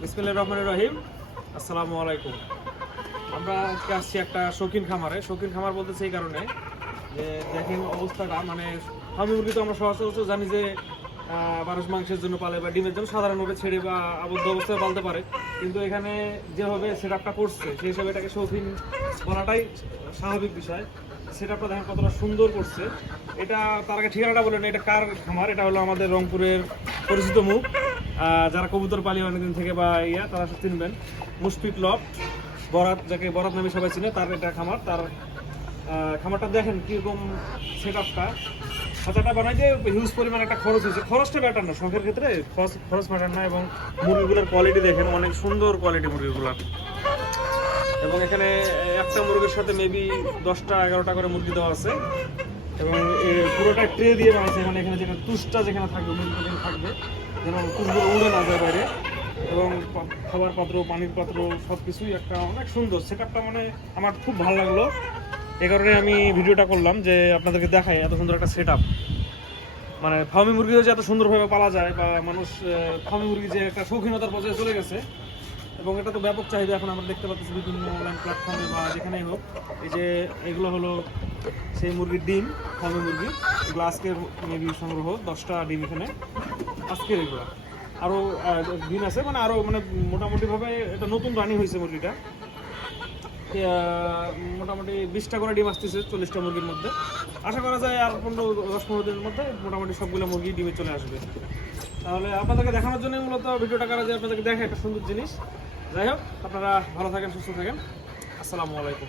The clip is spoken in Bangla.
বিসমিল্লাহির রহমানির রহিম। আসসালামু আলাইকুম। আমরা আজকে আসছি একটা শৌখিন খামারে। শৌখিন খামার বলতেছি এই কারণে যে দেখেন অবস্থাটা মানে ফার্মি মুরগি তো আমরা সচরাচর জানি যে মানুষ মাংসের জন্য পালে বা ডিমের জন্য সাধারণভাবে ছেড়ে বা আবদ্ধ অবস্থায় পালতে পারে। কিন্তু এখানে যেভাবে সেট আপটা করছে, সেই হিসাবে এটাকে শৌখিন বলাটাই স্বাভাবিক বিষয়। সেট আপটা দেখেন কতটা সুন্দর করছে। এটা তার আগে ঠিকানাটা বলেন এটা কার খামার? এটা হলো আমাদের রংপুরের পরিচিত মুখ। যারা কবুতর পালি অনেকদিন থেকে বা ইয়া, তারা চিনবেন। মুশফিক লফট বরাত, যাকে বরাত নামে সবাই চিনে, তার এটা খামার। তার খামারটা দেখেন কীরকম সেট আপটা খাঁচাটা বানাইতে হিউজ পরিমাণ একটা খরচ হয়েছে। খরচটা ব্যাটার না, শখের ক্ষেত্রে খরচ খরচ ম্যাটার না এবং মুরগিগুলোর কোয়ালিটি দেখেন, অনেক সুন্দর কোয়ালিটি মুরগিগুলোর। এবং এখানে একটা মুরগির সাথে মেবি দশটা, এগারোটা করে মুরগি দেওয়া আছে। এবং পুরোটা ট্রে দিয়ে বানাচ্ছে। মানে এখানে যেখানে তুষটা যেখানে থাকবে যেখানে থাকবে, যেন তুষগুলো উড়ে না যায় বাইরে। এবং খাবার পাত্র, পানির পাত্র সব কিছুই একটা অনেক সুন্দর। সেট মানে আমার খুব ভালো লাগল। এ কারণে আমি ভিডিওটা করলাম যে আপনাদেরকে দেখাই এত সুন্দর একটা সেট মানে ফার্মি মুরগিও যে এত সুন্দরভাবে পালা যায় বা মানুষ ফার্মি মুরগি যে একটা শৌখিনতার পর্যায়ে চলে গেছে। এবং এটা তো ব্যাপক চাহিদা এখন আমরা দেখতে পাচ্ছি বিভিন্ন অনলাইন প্ল্যাটফর্মে বা যেখানেই হোক। এই যে এগুলো হলো সেই মুরগির ডিম, ফার্মি মুরগি আজকের মেবি সংগ্রহ, দশটা ডিম এখানে। আজকের এগুলো। আরও ডিম আছে মানে আরও মানে মোটামুটিভাবে এটা নতুন রানি হয়েছে মুরগিটা। মোটামুটি বিশটা করে ডিম আসতেছে, চল্লিশটা মুরগির মধ্যে। আশা করা যায় আর পনেরো, দশ, পনেরো দিনের মধ্যে মোটামুটি সবগুলো মুরগি ডিমে চলে আসবে। তাহলে আপনাদেরকে দেখানোর জন্য মূলত ভিডিওটা করা যায় আপনাদেরকে দেখে একটা সুন্দর জিনিস। যাই হোক, আপনারা ভালো থাকেন, সুস্থ থাকেন। আসসালামু আলাইকুম।